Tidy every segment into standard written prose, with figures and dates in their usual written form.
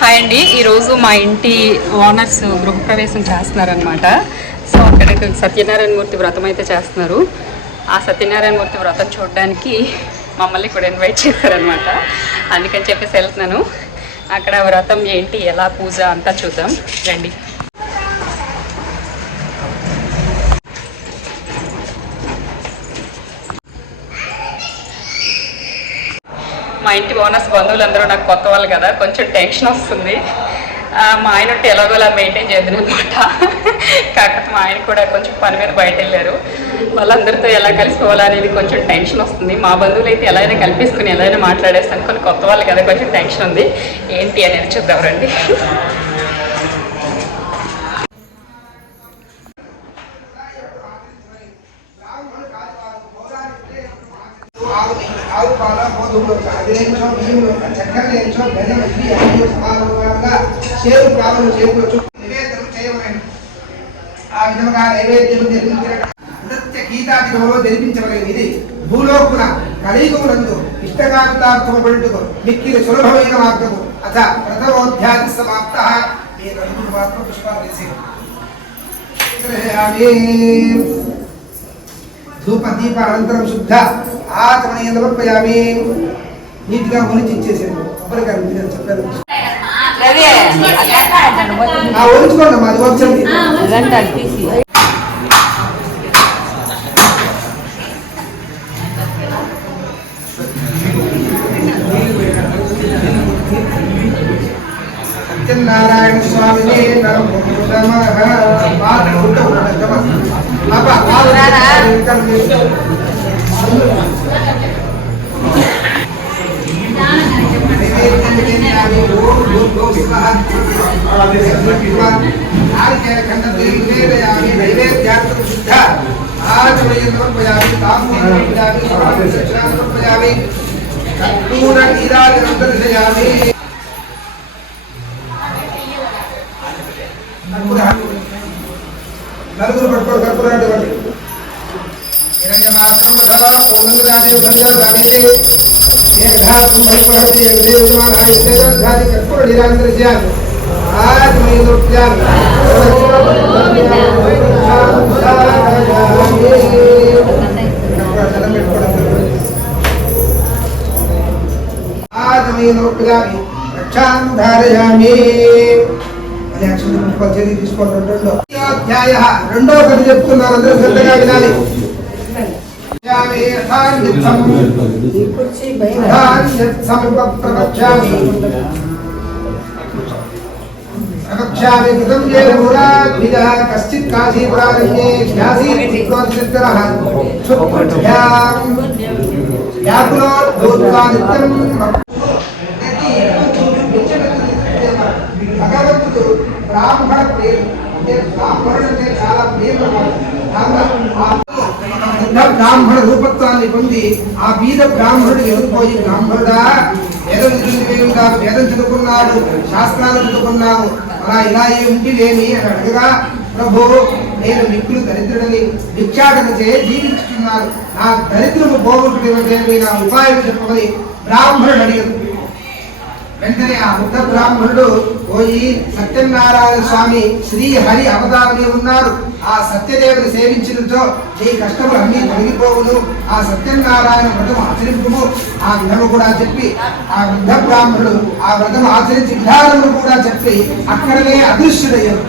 Hi అండి, ఈరోజు మా ఇంటి ఓనర్స్ గృహప్రవేశం చేస్తున్నారనమాట. సో అక్కడ సత్యనారాయణమూర్తి వ్రతం అయితే చేస్తున్నారు. ఆ సత్యనారాయణమూర్తి వ్రతం చూడడానికి మమ్మల్ని కూడా ఇన్వైట్ చేశారనమాట. అందుకని చెప్పేసి వెళ్తున్నాను. అక్కడ వ్రతం ఏంటి, ఎలా పూజ అంతా చూద్దాం రండి. మా ఇంటి ఓనర్స్ బంధువులందరూ నాకు కొత్త వాళ్ళు కదా, కొంచెం టెన్షన్ వస్తుంది. మా ఆయన ఉంటే ఎలాగోలా మెయింటైన్ చేద్దాను అనమాట. కాకపోతే మా ఆయన కూడా కొంచెం పని మీద బయట వెళ్ళారు. వాళ్ళందరితో ఎలా కలిసిపోవాలనేది కొంచెం టెన్షన్ వస్తుంది. మా బంధువులు అయితే ఎలా అయినా కల్పించుకుని ఎలా అయినా మాట్లాడేస్తాను. కొన్ని కొత్త వాళ్ళు కదా, కొంచెం టెన్షన్ ఉంది. ఏంటి అనేది చూద్దాం రండి. ఆవు పాల గోధుమలు 10 నిమిషం బియ్యంలో చక్కెర నిమిషం బెల్లం ఇవి అన్ని సమానంగా చేరు ప్రాణులు చేకూర్చు నివేదన చేయవలెను. ఆ విధముగా నైవేద్యం నృత్య గీతాదిలో జరిపించవలెను. ఇది భూలోకున కలియుగమునందు ఇష్టకాంతార్థమపడుటకు మిక్కిలి సులభమైన మార్గము. అథ ప్రథమోధ్యాయ సమాప్త. ఈ నలుగురు మాత్రం పుష్పాలు వేసేది. ధూప దీప అనంతరం శుద్ధ ఆచమనీయ సమర్పయామి. నీట్గా ఒలిచి ఇచ్చేసాను. కొబ్బరికాయ ఉంది చెప్పారు. ఒలుచుకోండి, మాది వచ్చింది. సత్యనారాయణ స్వామిని నలుగురు పట్టుకోడు కర్పూరాన్ని బట్టి రక్షాధారయామి. రెండో కథ చెప్తున్నారు, అందరూ శ్రద్ధగా వినాలి. కశ్చిత్ కాశీపురారణ్యే భగవంతుడు బ్రాహ్మణ ప్రేమ అంటే బ్రాహ్మణుడు అంటే చాలా ప్రేమ. బ్రాహ్మణ రూపత్వాన్ని పొంది ఆ బీద బ్రాహ్మణుడు ఎదుర్కోయి, బ్రాహ్మణుడా వేదం వేదం చదువుకున్నాడు, శాస్త్రాలు చదువుకున్నావు, అలా ఇలా ఉంటివేమి అని అడగగా, ప్రభు నేను మిక్కులు దరిద్రుడని భిక్షాటన చేసి జీవించుతున్నాను, నా దరిద్రము పోగొట్టుకునే నా ఉపాయం చెప్పమని బ్రాహ్మణుడు అడిగారు. వెంటనే ఆ బుద్ధ బ్రాహ్మణుడు పోయి సత్యనారాయణ స్వామి శ్రీహరి అవతారమే ఉన్నారు, ఆ సత్యదేవుని సేవించినచో నీ కష్టములు అన్నీ తొలగిపోవును, ఆ సత్యనారాయణ వ్రతం ఆచరింపుము ఆ విధము కూడా చెప్పి, ఆ బుద్ధ బ్రాహ్మణుడు ఆ వ్రతం ఆచరించి విధానములు కూడా చెప్పి అక్కడనే అదృశ్యుడయ్యారు.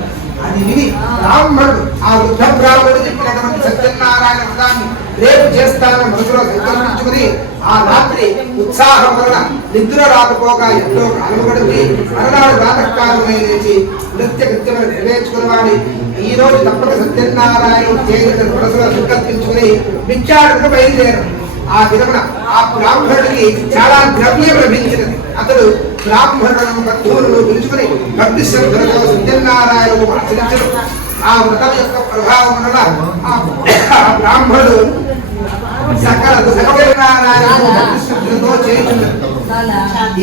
అది విని బ్రాహ్మణుడు ఆ వృద్ధ బ్రాహ్మణుడు చెప్పినటువంటి సత్యనారాయణ వ్రతాన్ని రేపు చేస్తానని మనసులో సంకల్పించుకుని ఆ రాత్రి ఉత్సాహం వలన నిద్ర రాకపోగా ఎంతో కాలం గడిపి మరణాడు ప్రాతకాలమై లేచి నృత్య కృత్యములు నెరవేర్చుకున్నవాడి ఈ రోజు తప్పక సత్యనారాయణ చేసిన మనసులో సంకల్పించుకుని భిక్షాటనకు బయలుదేరారు. ఆ విధమున ఆ బ్రాహ్మణుడికి చాలా ద్రవ్యం లభించినది. అతడు బ్రాహ్మణులను బంధువులను పిలుచుకుని భక్తి శ్రద్ధలతో సత్యనారాయణకు ఆచరించడు. ఆ వ్రతం యొక్క ప్రభావం వలన ఆ బ్రాహ్మణుడు సకల సత్యనారాయణకు భక్తి శ్రద్ధలతో చేయుచున్నది.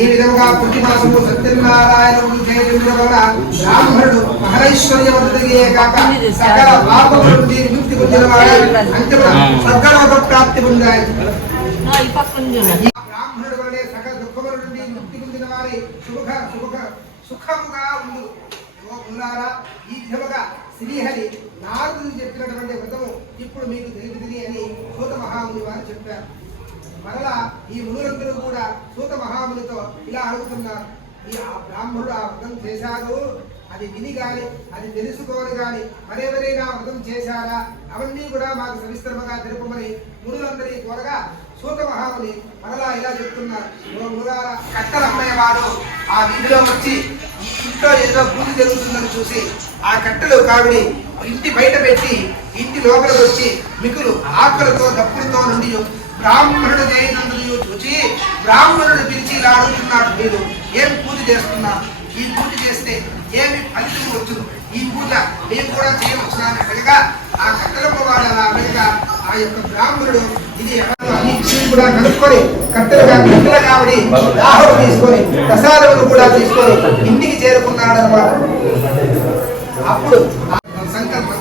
ఈ విధంగా ప్రతి మాసము సత్యనారాయణుడు చేయడం వలన బ్రాహ్మణుడు మహైశ్వర్యవంతుడియే కాక సకల పాపముల నుండి విముక్తి పొందిన వాడు, అంతిమ స్వర్గలోక ప్రాప్తి పొందాడు. బ్రాహ్మణుడు వలనే సకల దుఃఖముల నుండి ముక్తి పొందిన వారి సుఖముగా ఉండు. ఉన్నారా ఈ విధముగా శ్రీహరి నారదుడు చెప్పినటువంటి వ్రతము ఇప్పుడు మీకు తెలుగుతుంది అని సూత మహాముని వారు చెప్పారు. మరలా ఈ మునులందరూ కూడా సూత మహామునితో ఇలా అడుగుతున్నారు, ఈ ఆ బ్రాహ్మణుడు ఆ వ్రతం చేశారు, అది విని గాని అది తెలుసుకోని గాని మరెవరైనా వ్రతం చేశారా, అవన్నీ కూడా మాకు సవిస్తరముగా తెలుపమని మునులందరి త్వరగా సూత మహాముని మరలా ఇలా చెప్తున్నారు. కట్టలమ్మయ్యవాడు ఆ వీధిలో వచ్చి ఈ ఇంట్లో ఏదో పూజ జరుగుతుందని చూసి ఆ కట్టెలు కావిడి ఇంటి బయట పెట్టి ఇంటి లోపలికి వచ్చి మికులు ఆకులతో దప్పులతో నుండి బ్రాహ్మణుడు చేయినందుకు చూచి బ్రాహ్మణుడు పిలిచి ఇలా అడుగుతున్నాడు, మీరు ఏం పూజ చేస్తున్నారు, ఈ పూజ చేస్తే ఏమి ఫలితం వచ్చును, ఈ పూజ మేము కూడా చేయవచ్చున్నాను అనగా ఆ కట్టెలమ్మ వాడు అలా అనగా ఆ యొక్క బ్రాహ్మణుడు ఇది ఎవరు అన్ని కూడా కనుక్కొని కట్టెల కావడి దాహం తీసుకొని ప్రసాదములు కూడా తీసుకొని ఇంటికి చేరుకున్నాడు అన్నమాట. అప్పుడు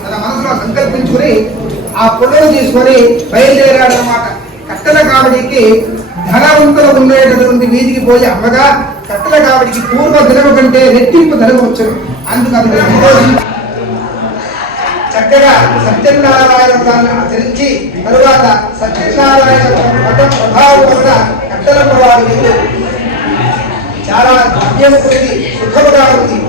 తన మనసులో సంకల్పించుకుని ఆ పుల్లలు తీసుకొని బయలుదేరాడు అన్నమాట. కట్టెల కావడికి ధనవంతులు ఉండేటటువంటి వీధికి పోయి అమ్మగా కట్టెల కావడికి పూర్వ ధనము కంటే రెట్టింపు ధనము వచ్చను. అందుకు అతను సంతోషించి చక్కగా సత్యనారాయణ వ్రతాన్ని ఆచరించి తరువాత సత్యనారాయణ వ్రతం ప్రభావం వల్ల కట్టెల వాడి చాలా ద్రవ్యము కలిగి సుఖముగా ఉంది.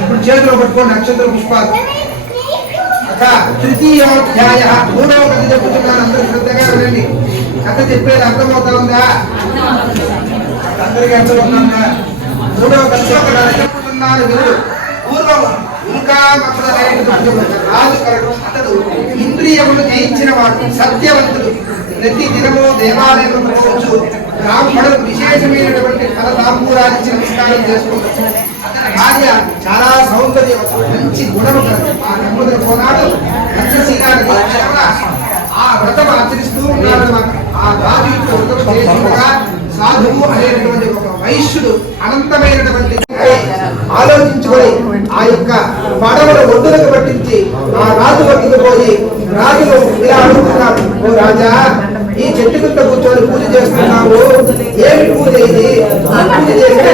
ఇప్పుడు చేతిలో పట్టుకోండి నక్షత్ర పుష్పాలు. తృతీయోధ్యాయ మూడవ కథ చెప్పుతున్నాను, అందరూ శ్రద్ధగా వినండి. కథ చెప్పేది అర్థమవుతా ఉందా? అందరికీ అర్థమవుతుందా? మూడవ కథ చెప్పుతున్నాను వినుడు. పూర్వము రాజు అతడు ఇంద్రియములు జయించిన వాడు, సత్యవంతుడు, ప్రతి దినము దేవాలయములకు పోవచ్చు, బ్రాహ్మణుడు విశేషమైనటువంటి ఫల తాంబూలాన్ని నమస్కారం చేసుకుంటాడు. అతని భార్య చాలా సౌందర్యవతి, మంచి గుణము కలదు. ఆ దంపతులు పోనాడు ఆ వ్రతం ఆచరిస్తూ ఉన్నాడు. ఆ రాజు యొక్క వ్రతం చేస్తుండగా సాధువు అనేటటువంటి ఒక వైశ్యుడు అనంతమైనటువంటి ఆలోచించుకొని ఆ యొక్క పడవను ఒడ్డులకు పట్టించి ఆ రాజు వద్దకు పోయి రాజును ఇలా అడుగుతున్నాడు, ఓ రాజా, ఈ చెట్టు కింద కూర్చొని పూజ చేస్తున్నావు, ఏమి పూజ ఇది, పూజ చేస్తే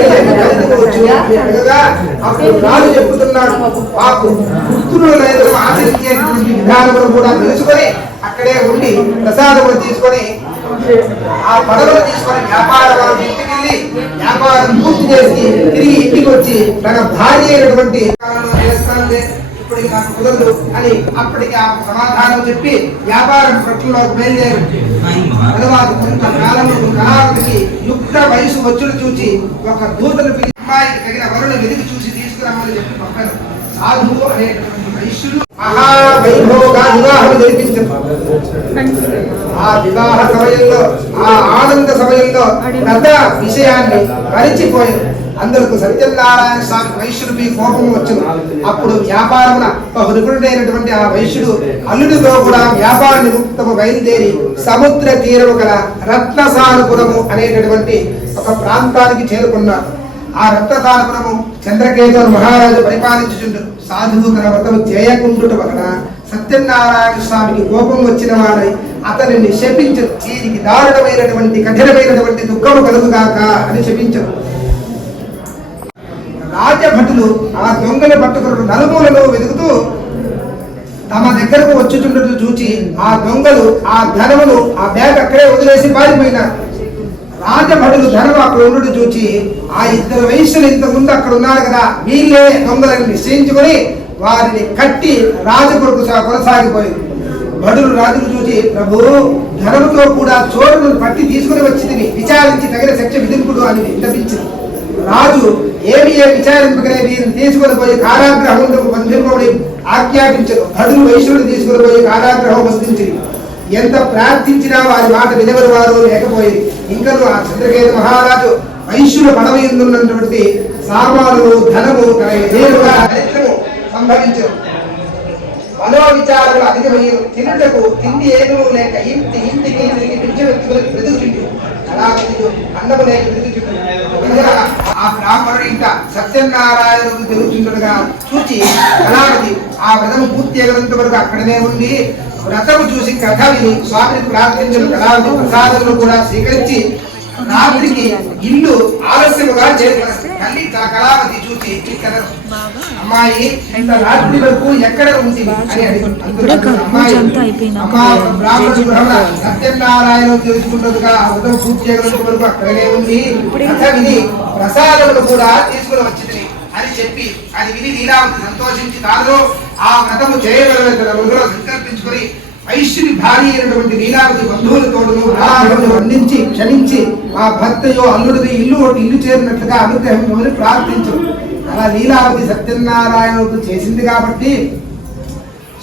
అడగగా అప్పుడు రాజు చెప్పుతున్నాడు, మాకు భక్తులు ఆచరించేటువంటి విధానములు కూడా తెలుసుకొని అక్కడే ఉండి ప్రసాదములు తీసుకొని ఆ పడవలు తీసుకొని వ్యాపారం ఇంటికి వెళ్ళి వ్యాపారం పూర్తి చేసి తిరిగి ఇంటికి వచ్చి తన భార్య అయినటువంటి ఇప్పటికి నాకు కుదరదు అని అప్పటికి ఆ సమాధానం చెప్పి వ్యాపారం ప్రక్రియలోకి బయలుదేరు. తర్వాత కొంతకాలంలో కళావతికి యుక్త వయసు వచ్చుడు చూచి ఒక దూతను పిలిచి అమ్మాయికి తగిన వరుణ్ వెతికి చూసి తీసుకురమ్మని చెప్పి పంపారు. సాధువు అనేటువంటి వైశ్యుడు మహావైభవంగా వివాహం జరిపించారు. ఆ వివాహ సమయంలో ఆ ఆనంద సమయంలో పెద్ద విషయాన్ని మరిచిపోయారు. అందరికి సత్యనారాయణ స్వామి వైశ్యుడికి కోపం వచ్చింది. అప్పుడు వ్యాపారమున హృదయుడైనటువంటి ఆ వైశ్యుడు అల్లుడితో కూడా వ్యాపార నిమిత్తము బయలుదేరి సముద్ర తీరము గల రత్నసానుపురము అనేటటువంటి ఒక ప్రాంతానికి చేరుకున్నారు. ఆ రత్నసానుపురము చంద్రకేతుడు మహారాజు పరిపాలించుచుండు. సాధువు తన వ్రతము చేయకుండుట వలన సత్యనారాయణ స్వామికి కోపం వచ్చిన వాడై అతనిని శపించరు. దీనికి దారుణమైనటువంటి కఠినమైనటువంటి దుఃఖము కలుగుగాక అని శపించరు. రాజభటులు ఆ దొంగలు పట్టుకున్న నలుమూలలో వెతుకుతూ తమ దగ్గరకు వచ్చుచుండటం చూచి ఆ దొంగలు ఆ ధనమును ఆ బ్యాగ్ అక్కడే వదిలేసి పారిపోయినారు. రాజభటులు ధనము అక్కడ ఉండడం చూచి ఆ ఇద్దరు వైశ్యులు ఇంతకుముందు అక్కడ ఉన్నారు కదా, వీళ్ళే దొంగలను నిశ్చయించుకొని వారిని కట్టి రాజు కొరకు కొనసాగిపోయింది. భటులు రాజును చూసి, ప్రభు, ధనముతో కూడా చోరును పట్టి తీసుకుని వచ్చి విచారించి తగిన శిక్ష విధింపుడు అని విన్నపించింది. రాజు ఏమి విచారింపగలే వీరిని తీసుకొని పోయి కారాగ్రహంలో బంధింపబడి ఆజ్ఞాపించరు. భటులు వైశ్యుడు తీసుకొని పోయి కారాగ్రహం బంధించి ఎంత ప్రార్థించినా వారి మాట వినవరు వారు లేకపోయింది. ఇంకా ఆ చంద్రకేతు మహారాజు వైశ్యుల పడవ ఎందున్నటువంటి సామానులు ధనము నేరుగా దరిద్రము సంభవించరు. మనోవిచారములు అధికమయ్యను. తినుటకు తిండి ఏదో లేక ఇంటికి తిరిగి పిలిచి వ్యక్తులకు వెతుకుచుండు. కళావతియు అన్నము లేక వెతుకుచుండు. ఆ బ్రాహ్మణుడు ఇంట సత్యనారాయణుడు తిరుగుతుండగా చూచి కళావతి ఆ వ్రతము పూర్తి అయ్యేంత వరకు అక్కడనే ఉండి వ్రతము చూసి కథ విని స్వామిని ప్రార్థించిన కళావతి ప్రసాదములు కూడా స్వీకరించి రాత్రికి ఇల్లు ఆలస్యముగా చేరుకున్నారు. తల్లి కళావతి చూసి ఇక్కడ అమ్మాయి ఇంత రాత్రి వరకు ఎక్కడ ఉంది అని అమ్మాయి సత్యనారాయణ తెలుసుకుంటుండగా వ్రతం పూర్తి చేయడం వరకు అక్కడనే ఉంది. కథ విని ప్రసాదములు కూడా తీసుకుని వచ్చింది అని చెప్పి అది విని లీలావతి సంతోషించి తాను ఆ వ్రతము చేయగలరు సంకల్పించుకొని వైశ్యుని భార్య అయినటువంటి లీలావతి బంధువులతోడును రాహులను వండించి క్షమించి ఆ భర్తయో అల్లుడిది ఇల్లు చేరినట్లుగా అనుగ్రహించమని ప్రార్థించు. అలా లీలావతి సత్యనారాయణుడు చేసింది కాబట్టి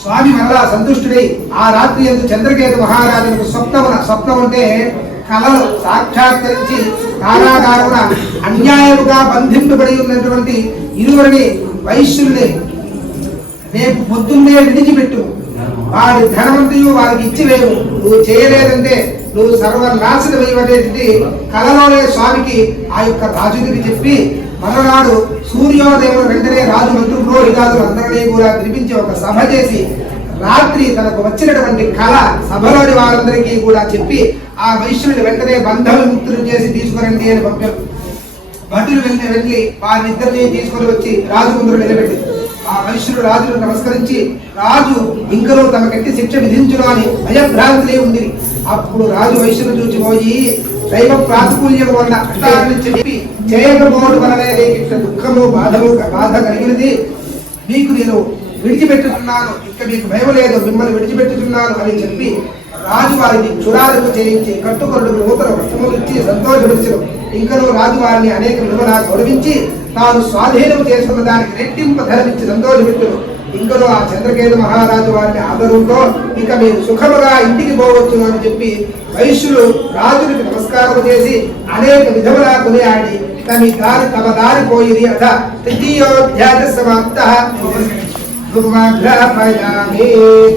స్వామి మరలా సంతుష్టుడై ఆ రాత్రి ఎందు చంద్రకేతు మహారాజులకు స్వప్నం అంటే కళలు సాక్షాత్కరించి కారాగారమున అన్యాయముగా బంధింపబడి ఉన్నటువంటి ఇరువురిని వైశ్యుల్ని రేపు పొద్దున్నే విడిచిపెట్టు, వారి ధనవంతయు వారికి ఇచ్చివేవు, నువ్వు చేయలేదంటే నువ్వు సర్వనాశనమైనటువంటి కళలోనే స్వామికి ఆ యొక్క రాజునికి చెప్పి మరనాడు సూర్యోదయం వెంటనే రాజు మంత్రులు ఇదాదులు అందరినీ కూడా పిలిపించి ఒక సభ చేసి రాత్రి తనకు వచ్చినటువంటి కళ సభలోని వారందరికీ కూడా చెప్పి ఆ వైశ్యుని వెంటనే బంధ విముక్తులు చేసి తీసుకురండి అని పంపారు. భటులు వెళ్ళి వారిద్దరిని తీసుకొని వచ్చి రాజు ముందు నిలబెట్టి ఆ వైశ్యుడు రాజును నమస్కరించి రాజు ఇంకనూ తమకెట్టి శిక్ష విధించును అని భయభ్రాంతులే ఉంది. అప్పుడు రాజు వైశ్యును చూచి పోయి దైవ ప్రాతికూల్యం వల్ల కష్టాలను చెప్పి చేయకపోవడం వలనే ఇట్లా దుఃఖము బాధ కలిగినది. మీకు నేను విడిచిపెట్టుతున్నాను, ఇక మీకు భయం లేదు, మిమ్మల్ని విడిచిపెట్టుతున్నాను అని చెప్పి రాజు వారిని చురాలకు చేయించి కట్టుకొరడు నూతన వస్త్రములు ఇచ్చి సంతోషపరిచను. ఇంకనూ రాజు వారిని అనేక విలువలా గౌరవించి తాను స్వాధీనం చేసుకున్న దానికి రెట్టింపు ధరమిచ్చి సంతోషపెట్టును. ఇంకనూ ఆ చంద్రకేతు మహారాజు వారిని ఆదరంతో ఇక మీరు సుఖముగా ఇంటికి పోవచ్చు అని చెప్పి వైశ్యులు రాజునికి నమస్కారం చేసి అనేక విధములా కొనియాడి తమ దారి పోయిది. అథ తృతీయోధ్యాయ సమాప్త. ధూమాగ్రహపయామి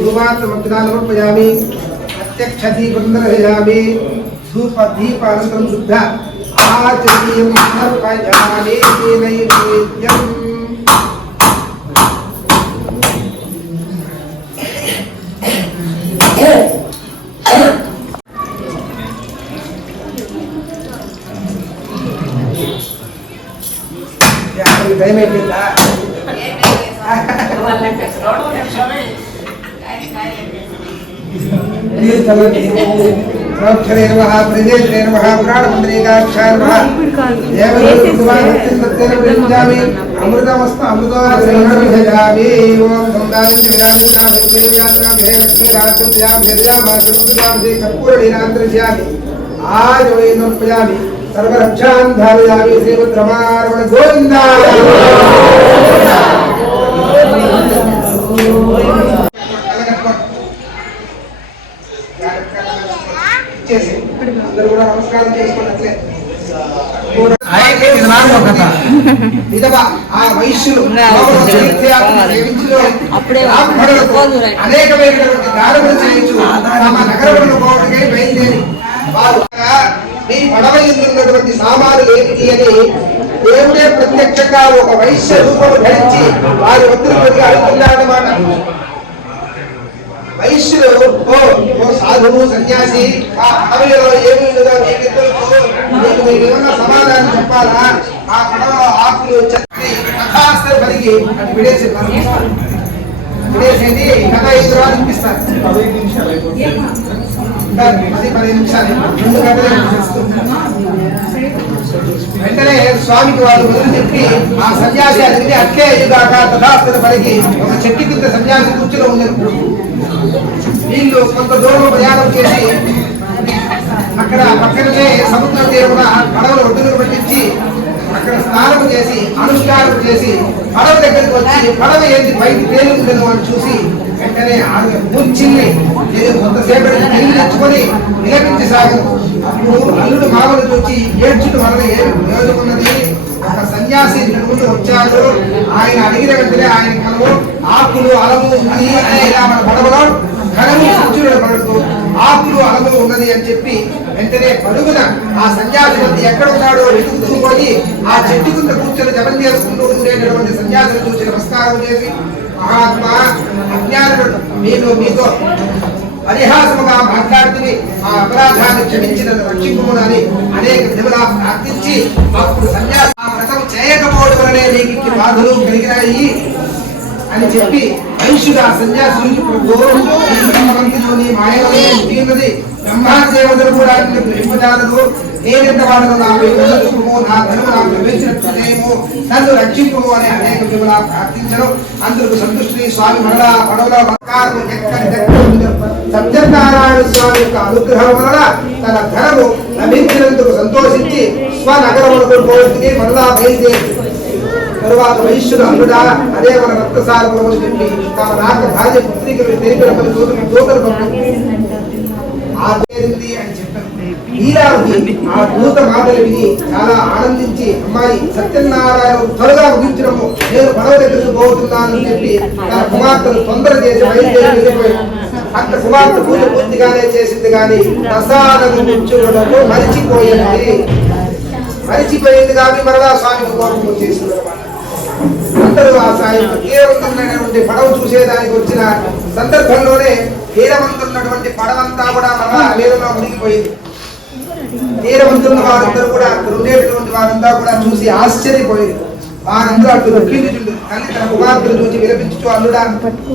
ధూమాత్మగ్నాలమర్పయామి ప్రత్యక్షదీపం దర్శయామి ధూపదీపానంతరం శుద్ధ ఆచర్యం సమర్పయామి నైవేద్యం. టైం అయిపోయిందా? అమృతమస్తు అమృతోజామి కర్పూరజామి ఆజోయామి సర్వరక్షాన్ ధారయామి శ్రీమద్రమారమణ గోవింద. అందరూ కూడా నమస్కారం చేసుకున్నట్లే ఆ వైశ్యులు అనేకమైనటువంటి దారులు చేయొచ్చు. తమ నగరములను పోవటకై బయలుదేరి వారు మీ పడవ ఉన్నటువంటి సామాను ఏమిటి అని దేవుడే ప్రత్యక్షంగా ఒక వైశ్య రూపము ధరించి వారి వద్దులు అడుగుతున్నాడన్నమాట. వైశ్యులు ఓ సాధువు సన్యాసి ఆ పడవలో ఏమి మీకేమన్నా సమాధానం చెప్పాలా? ఆ పడవలో ఆకులు చక్రి కథాస్త పలికి అటు విడేసేది కథ ఐదు రోజులు చూపిస్తారు. 15 నిమిషాలు 2 గంటలు వెంటనే స్వామికి వాళ్ళు మొదలు చెప్పి ఆ సన్యాసి అది అట్లే ఎదుగాక తథాస్తు పలికి ఒక చెట్టు కింద సన్యాసి కూర్చుని ఉన్నారు. వీళ్ళు కొంత దూరం ప్రయాణం చేసి అక్కడ పక్కనే సముద్ర తీరమున పడవలు ఒడ్డును పట్టించి అక్కడ స్నానం చేసి అనుష్ఠానం చేసి పడవ దగ్గరికి వచ్చి పడవ ఏంటి బయట తేలుతుందో అని చూసి వెంటనే కూర్చుని కొంతసేపటి నీళ్ళు తెచ్చుకొని నిలబించసాగను. అప్పుడు అల్లుడు మామలు చూసి ఏడ్చుడు వల్ల ఏం ప్రయోజనమున్నది? ఒక సన్యాసి ముందు వచ్చాడు. ఆయన అడిగిన వెంటనే ఆయన మనము ఆకులు అలము అని ఇలా మన పడవలో ఘనము సూచనలు పడుతూ ఆకులు అలములు ఉన్నది అని చెప్పి వెంటనే పరుగున ఆ సన్యాసి మంది ఎక్కడ ఉన్నాడో వెతుకుతూ పోయి ఆ చెట్టు కింద కూర్చొని జపం చేసుకుంటూ ఉండేటటువంటి సన్యాసిని చూసి నమస్కారం చేసి, మహాత్మా అజ్ఞానుడు మీతో పరిహాసముగా మాట్లాడుతూ ఆ అపరాధాన్ని క్షమించినది రక్షింపునని అనేక విధములా ప్రార్థించి అప్పుడు సన్యాసి ఆ వ్రతం చేయకపోవడం వలనే నీకు బాధలు కలిగినాయి అని చెప్పి మనుషుడు ఆ సన్యాసులు మంత్రిలోని మాయలోనే ఉన్నది. బ్రహ్మాండ దేవతలు కూడా గ్రహింపజాలదు. నేనెంత వాడను నా వేదము నా ధనము నాకు లభించినట్లేమో నన్ను రక్షింపు అని అనేక విధములా ప్రార్థించను. అందుకు సంతుష్టి స్వామి మరలా పడవలో సత్యనారాయణ స్వామి యొక్క అనుగ్రహం వలన తన ధనము లభించినందుకు సంతోషించి స్వనగరములకు పోటీ మరలా బయలుదేరి తరువాత వైశ్యుడు అల్లుడా అదే మన రక్తసారములు అని చెప్పి తమ రాక భార్య పుత్రికలు తెలిపిన దూతలు ఆదేరింది అని చెప్పారు. లీలావతి ఆ దూత మాటలు విని చాలా ఆనందించి, అమ్మాయి సత్యనారాయణ త్వరగా ముగించడము, నేను పడవ దగ్గరకు పోతున్నాను అని చెప్పి తన కుమార్తెను తొందర చేసి బయలుదేరి వెళ్ళిపోయాడు. అక్కడ కుమార్తె పూజ పూర్తిగానే చేసింది కానీ ప్రసాదము తెచ్చుకోవడము మరిచిపోయింది కానీ మరలా స్వామికి కోపం చేసింది. అందరూ ఆ సాయం తీరవంతున్నటువంటి పడవ చూసేదానికి వచ్చిన సందర్భంలోనే తీరవంతున్నటువంటి పడవంతా కూడా మరలా నీరులో మునిగిపోయింది. తీరవంతున్న వారందరూ కూడా అక్కడ ఉండేటటువంటి వారంతా కూడా చూసి ఆశ్చర్యపోయింది. వారందరూ అటు కీర్తిండు. తల్లి తన కుమార్తెను చూసి విలపించుతూ అల్లుడా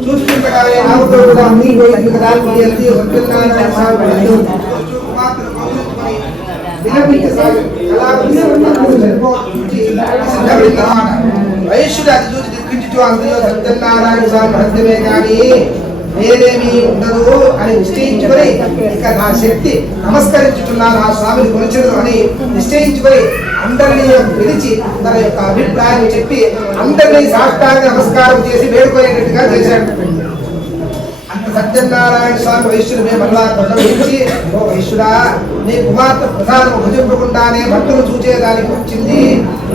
చూస్తుండగానే ఆవుతో కూడా మునిగిపోయింది కదా సత్యనారాయణ స్వామి కుమార్తెను కౌగిలించుకొని వైశ్యుడు అది చూసి దిక్కించుతూ అందులో సత్యనారాయణ స్వామి మహత్యమే కానీ వేరేమీ ఉండదు అని నిశ్చయించుకొని ఇక నా శక్తి నమస్కరించుతున్నాను ఆ స్వామిని కొలిచదు అని నిశ్చయించుకొని అందరినీ పిలిచి తన యొక్క అభిప్రాయం చెప్పి అందరినీ సాష్టాంగ నమస్కారం చేసి వేడుకునేటట్టుగా చేశాడు. అంత సత్యనారాయణ స్వామి వైశ్యుడు మళ్ళా కొండవించి, ఓ వైశ్యుడా నీ కుమార్తె ప్రసాదం భుజింపకుండానే భక్తులు చూచేదానికి వచ్చింది.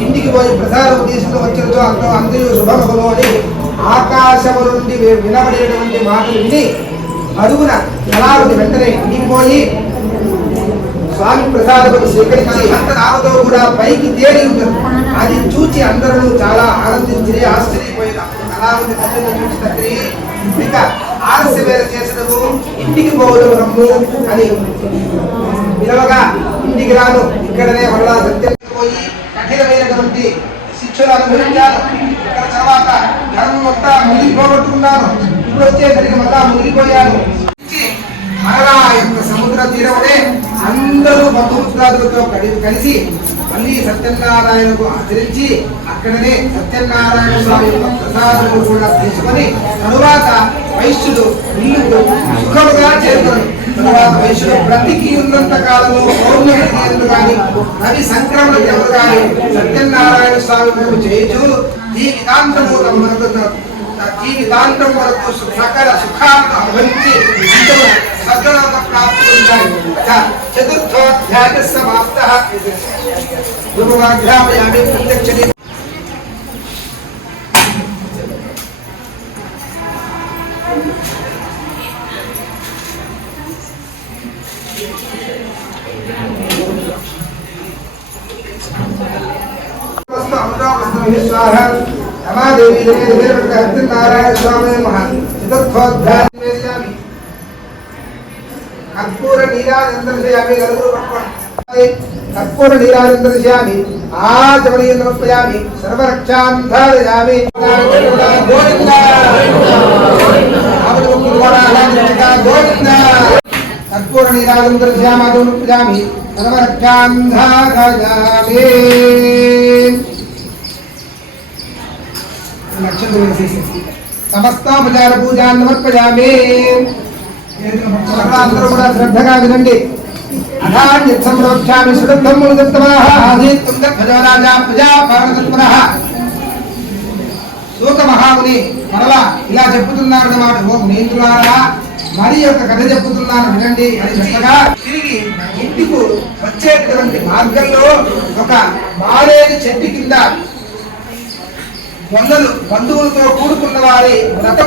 ఇంటికి పోయి ప్రసాదం తీసుకుని వచ్చినతో అందరూ శుభమగులు అని ఆకాశము నుండి వినబడేటువంటి మాటలు విని అడుగున కళావతి వెంటనే ఇంటికి పోయి స్వామి ప్రసాదమును స్వీకరించి అంత నామతో కూడా పైకి తేలి ఉంటుంది. అది చూచి అందరూ చాలా ఆనందించి ఆశ్చర్యపోయిన కళావతి తల్లిని చూసి తండ్రి ఇక ఆలస్య వేల చేసినవు ఇంటికి పోవడం రమ్ము అని వినవగా ఇంటికి రాను ఇక్కడనే మళ్ళా సత్యం పోయి కఠినమైనటువంటి శిక్షలు అనుభవించాను. ఇక్కడ తర్వాత ధర్మం మొత్తం మునిగిపోగొట్టుకున్నాను. ఇప్పుడు వచ్చేసరికి మళ్ళా మునిగిపోయాను. మరలా యొక్క సముద్ర తీరమనే అందరూ బంధుమిత్రాదులతో కలిసి మళ్ళీ సత్యనారాయణకు ఆచరించి అక్కడనే సత్యనారాయణ స్వామి యొక్క ప్రసాదము కూడా తీసుకొని తరువాత వైశ్యుడు ఇల్లుకు సుఖముగా చేరుకొని తరువాత వైశ్యుడు బ్రతికి ఉన్నంత కాలము పౌర్ణమి కానీ రవి సంక్రమణ ఎవరు కానీ సత్యనారాయణ స్వామి చేయచు జీవితాంతము రమ్మనుతున్నారు. జీవితాంతం వరకు సకల సుఖాలను అనుభవించి సద్గలోక ప్రాప్తి ఉంటాయి. చతుర్థోధ్యాయ సమాప్తః. గురువాగ్రామయామి ప్రత్యక్ష రమాదేవి సత్యనారాయణ స్వామి చతుర్థోధ్యాయామి కర్పూర నీరాజందర్శయామి కర్పూర నీరాజందర్శయామి ఆచమనీయం సమర్పయామి సర్వరక్షాం ధారయామి గోవింద గోవింద కర్పూర నీరాజందర్శయామి సమర్పయామి సర్వరక్షాం ధారయామి. సమస్తోపచార పూజాన్ని సమర్పయామి. అందరూ కూడా శ్రద్ధగా వినండి. అధాన్యత్ సంరోక్షామి సుగంధం ముదత్తమాః ఆదీత్తుం దర్భజరాజా ప్రజా పారతత్పరః. సూత మహాముని మరలా ఇలా చెప్పుతున్నారు అన్నమాట. ఓ మునీంద్రులారా, మరి యొక్క కథ చెప్పుతున్నాను వినండి అని చెప్పగా తిరిగి ఇంటికి వచ్చేటటువంటి మార్గంలో ఒక మారేడు చెట్టు కింద వందలు బంధువులతో కూడుకున్న వారి వ్రతం.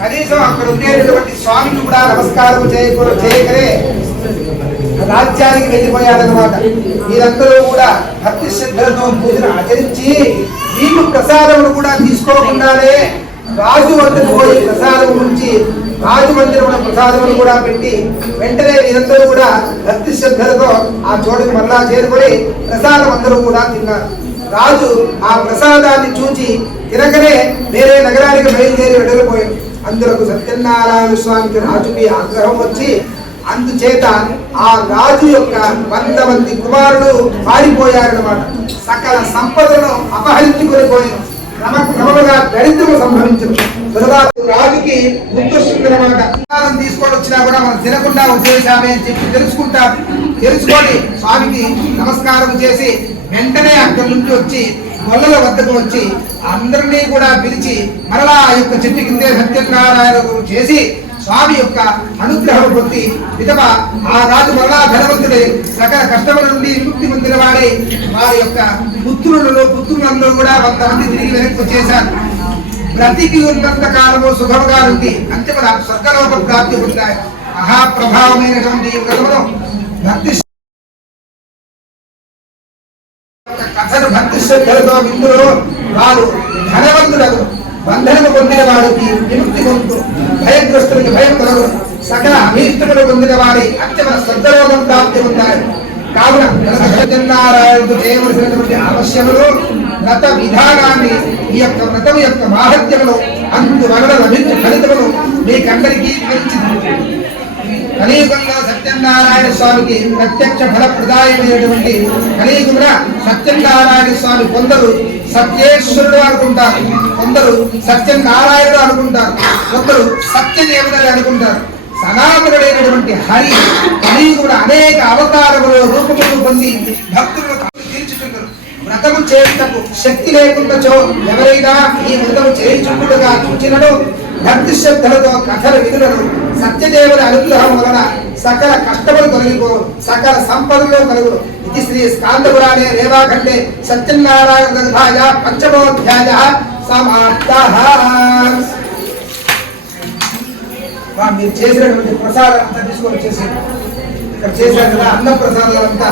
కనీసం అక్కడ ఉండేటటువంటి స్వామిని కూడా నమస్కారం చేయకరే రాజ్యానికి వెళ్ళిపోయారన్నమాట. వీరందరూ కూడా భక్తి శ్రద్ధలతో పూజను ఆచరించి వీళ్ళు ప్రసాదములు కూడా తీసుకోకుండానే రాజు వద్దకు పోయి ప్రసాదం నుంచి రాజు మందిరంలో ప్రసాదములు కూడా పెట్టి వెంటనే వీరందరూ కూడా భక్తి శ్రద్ధలతో ఆ చోటుకు మరలా చేరుకొని ప్రసాదం అందరూ కూడా తిన్నారు. రాజు ఆ ప్రసాదాన్ని చూచి తిరగనే వేరే నగరానికి బయలుదేరి వెళ్ళిపోయాడు. అందులకు సత్యనారాయణ స్వామికి రాజుకి ఆగ్రహం వచ్చి అందుచేత ఆ రాజు యొక్క 100 మంది కుమారులు పారిపోయారన్నమాట. సకల సంపదను అపహరించుకొని పోయారు. క్రమక్రమముగా దరిద్రము సంభవించదు. తరువాత రాజుకి గుర్తొస్తుందన్నమాట. ప్రసాదం తీసుకొని వచ్చినా కూడా మనం తినకుండా వచ్చేసామే అని చెప్పి తెలుసుకొని స్వామికి నమస్కారం చేసి వెంటనే అక్కడి నుంచి వచ్చి గొల్లల వద్దకు వచ్చి అందరినీ కూడా పిలిచి మరలా ఆ యొక్క చెట్టు కిందే సత్యనారాయణ చేసి స్వామి యొక్క అనుగ్రహం పొంది విధవ ఆ రాజు మరలా ధనవంతుడే సకల కష్టముల నుండి విముక్తి పొందిన వాడే వారి యొక్క పుత్రులందరూ కూడా 100 మంది తిరిగి వెనక్కి వచ్చేశారు. బ్రతికి ఉన్నంత కాలము సుఖముగా ఉంది. అంతిమ స్వర్గలోక ప్రాప్తి పొందాయి. మహాప్రభావమైనటువంటి వ్రతమును భక్తి కథను భక్తి శ్రద్ధలతో విందులో వారు ధనవంతులకు బంధనము పొందిన వారికి విముక్తి పొందుతూ భయగ్రస్తులకి భయం కలగు సకల అభీష్టములు పొందిన వారి అత్యమ స్వర్గలోకం ప్రాప్తి పొందారు. కావున సత్యనారాయణకు చేయవలసినటువంటి ఆవశ్యములు వ్రత విధానాన్ని ఈ యొక్క వ్రతము యొక్క మాహత్యములు అందువలన లభించే ఫలితములు మీకందరికీ వివరించింది. కలియుగంలో సత్యనారాయణ స్వామికి ప్రత్యక్ష ఫలప్రదాయమైనటువంటి కలియుగమున సత్యనారాయణ స్వామి కొందరు సత్యేశ్వరుడు అనుకుంటారు, కొందరు సత్యనారాయణుడు అనుకుంటారు, కొందరు సత్యదేవుడు అనుకుంటారు. సనాతనుడైనటువంటి హరి కలియుగమున అనేక అవతారములు రూపములు పొంది భక్తులను తీర్చుకుంటారు. వ్రతము చేయుటకు శక్తి లేకుండా ఎవరైనా ఈ వ్రతము చేయించుకుంటుగా చూచినను భక్తి శ్రద్ధలతో కథల విధులను సత్యదేవుని అనుగ్రహం వలన సకల కష్టములు తొలగిపో సకల సంపదలు కలుగును. ఇది శ్రీ స్కాందపురాణే రేవాఖండే సత్యనారాయణ గ్రంథాయ పంచమోధ్యాయ సమాప్తః. మీరు చేసినటువంటి ప్రసాదం అంతా తీసుకొని వచ్చేసి ఇక్కడ చేశారు కదా అన్న ప్రసాదాలంతా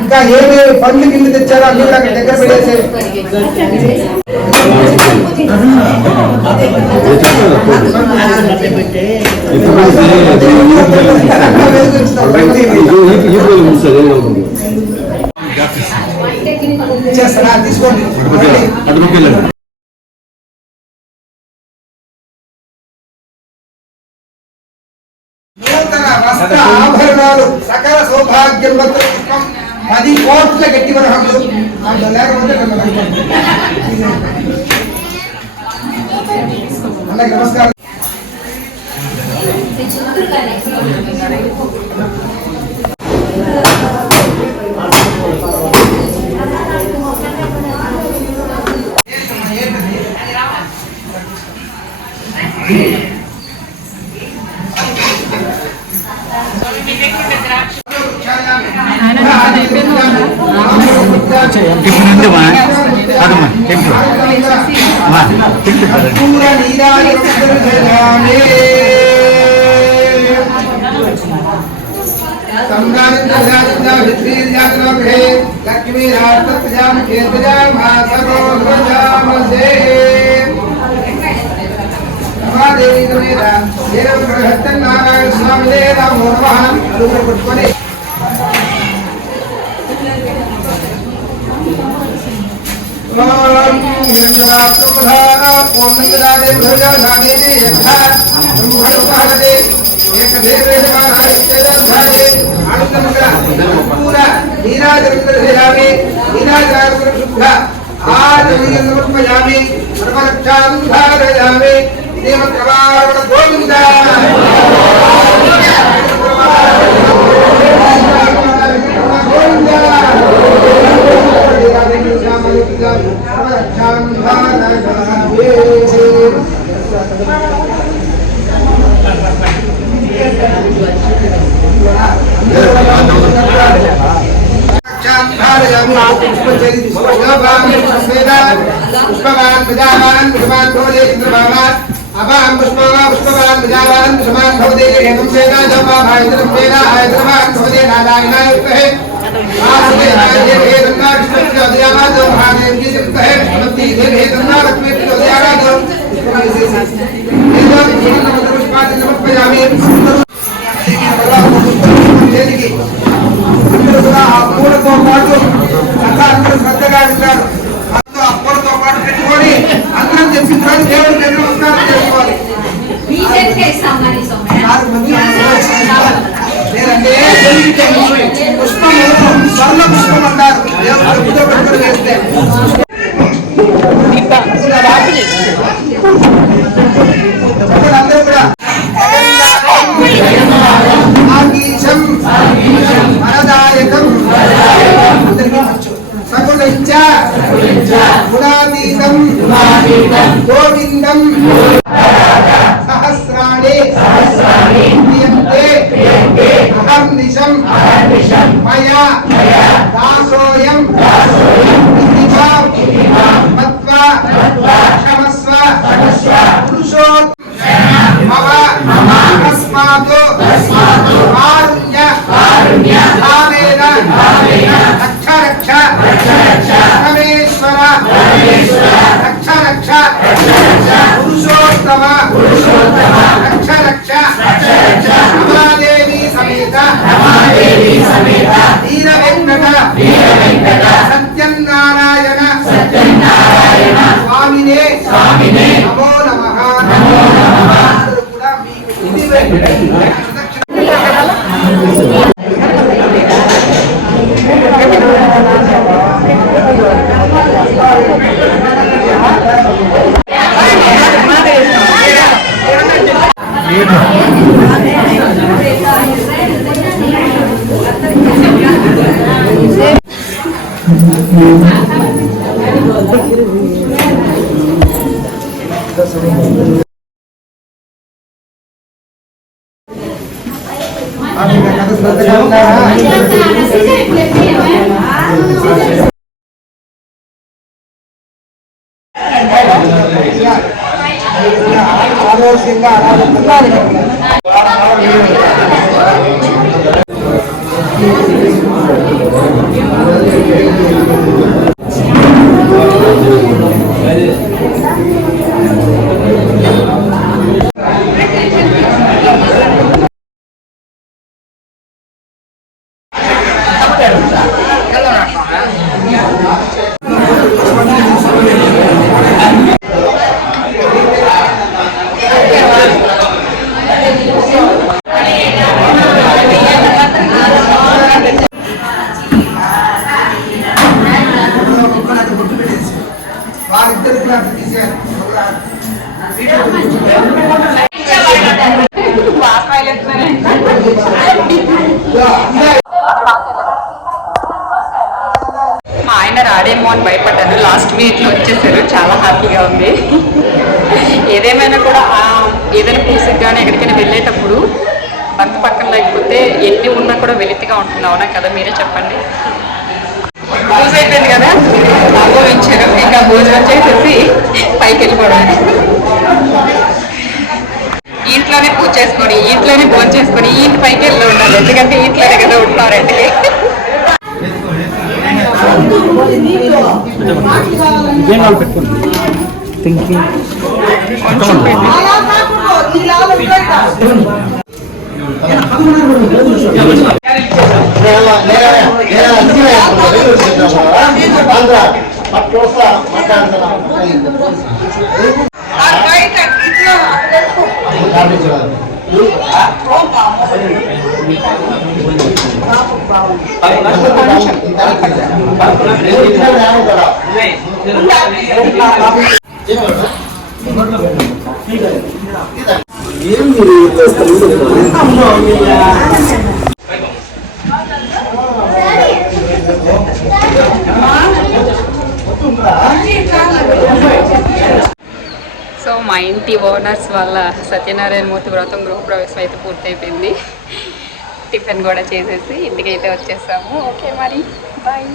ఇంకా ఏమేమి పండ్లు కింద తెచ్చారో అన్ని కూడా అక్కడ దగ్గర పెట్టేసేది. చేస్తారా తీసుకోండి. నూతన వస్త్ర ఆభరణాలు సకల సౌభాగ్యం 10 కోట్ల గట్టి వరహములు లేకపోతే అందరికి నమస్కారం. సత్యనారాయణ స్వామి పట్టుకొని గోవింద पुष्पवान् प्रजावान् पुष्पवान् भवते चन्द्रभावान् अपां पुष्पवान् प्रजावान् पुष्पवान् भवते एकं सेना जपा भाइन्द्रं सेना आयतनवान् भवते नारायणाय विद्महे वासुदेवाय धीमहि तन्नो विष्णुः प्रचोदयात् महादेवी विद्महे भगवती धीमहि तन्नो लक्ष्मी प्रचोदयात् पुष्पादि समर्पयामि అందరూ కూడా ఆ పూలతో పాటు అలా అందరూ శ్రద్ధగా ఉంటారు అందులో ఆ పూలతో పాటు పెట్టుకొని అందరం చెప్పిన తర్వాత దేవుడికి ఎదురు నమస్కారం చేసుకోవాలి. లేదంటే పుష్పము స్వర్ణ పుష్పం అంటారు దేవుడు పూజ పెట్టుకొని వేస్తే అందరూ కూడా ఆగీశం వరదాయకం అందరికీ వచ్చు సగుణంచ గుణాతీతం గోవిందం సహస్రాణి క్రియంతే అహర్నిశం మయా దాసోయం మత్వా క్షమస్వ పురుషోత్తమ అస్మాతు కారుణ్య భావేన రక్ష పరమేశ్వర రక్ష పురుషోత్తమ రక్ష రమాదేవి సమేత వీర వెంకట సత్యనారాయణ స్వామినే నమో నమః. కూడా మీకు ఆలోచనగా వారిద్దరు కూడా తీశారు. మా ఆయన రాడేమో అని భయపడ్డాను, లాస్ట్ మినిట్ లో వచ్చేసారు. చాలా హ్యాపీగా ఉంది. ఏదేమైనా కూడా ఏదైనా పూసకి కానీ ఎక్కడికైనా వెళ్ళేటప్పుడు భర్త పక్కన లేకపోతే ఎన్ని ఉన్నా కూడా వెలితిగా ఉంటుంది. అవునా కదా, మీరే చెప్పండి. పూజ అయిపోయింది కదా, అనుభవించారు. ఇంకా భోజనం చేసేసి పైకి వెళ్ళిపోవడం. ఇంట్లోనే పూజ చేసుకొని, ఇంట్లోనే భోజనం చేసుకొని, ఇంటి పైకి వెళ్ళి ఉండాలి. ఎందుకంటే ఇంట్లోనే కదా ఉంటున్నారు ఇంటికి. ఏం మా ఇంటి ఓనర్స్ వాళ్ళ సత్యనారాయణ మూర్తి వ్రతం గృహప్రవేశం అయితే పూర్తయిపోయింది. టిఫిన్ కూడా చేసేసి ఇంటికి అయితే వచ్చేసాము. ఓకే మరి బాయ్.